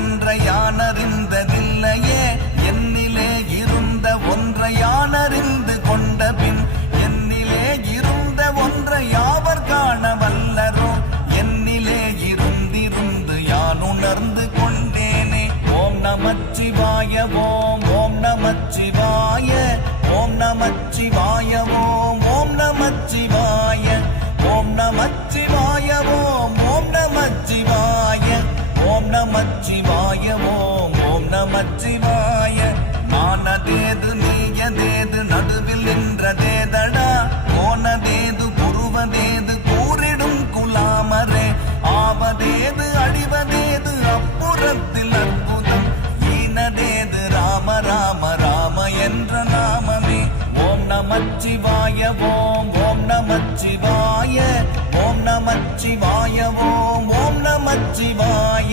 ஒன்றை யானறிந்ததில்லையே என்னிலே இருந்த ஒன்றை யானறிந்து கொண்ட பின் என்னிலே இருந்த ஒன்றை யாவர் காண வல்லரோ என்னிலே இருந்திருந்து யான் உணர்ந்து கொண்டேனே. ஓம் நமச்சிவாய ஓம் ஓம் நமச்சிவாய ஓம் நமச்சிவாய ஓம் ஓம் நமச்சிவாய ஓம் நமச்சிவாய ஓம் ஓம் நமச்சிவாய ஓம் நமச்சிவாய ஓம் ஓம் நமச்சிவாய. மானதேது நீயதேது நடுவில் நின்றதேதடா போனதேது புருவதேது கூறிடும் குலாமரே ஆவதேது அடிவதேது அப்புறத்தில் அற்புதம் ஈனதேது ராம ராம ராம என்ற நாமமே. ஓம் நமச்சிவாய ஓம் ஓம் நமச்சிவாய ஓம் நமச்சிவாய ஓம் ஓம் நமச்சிவாய.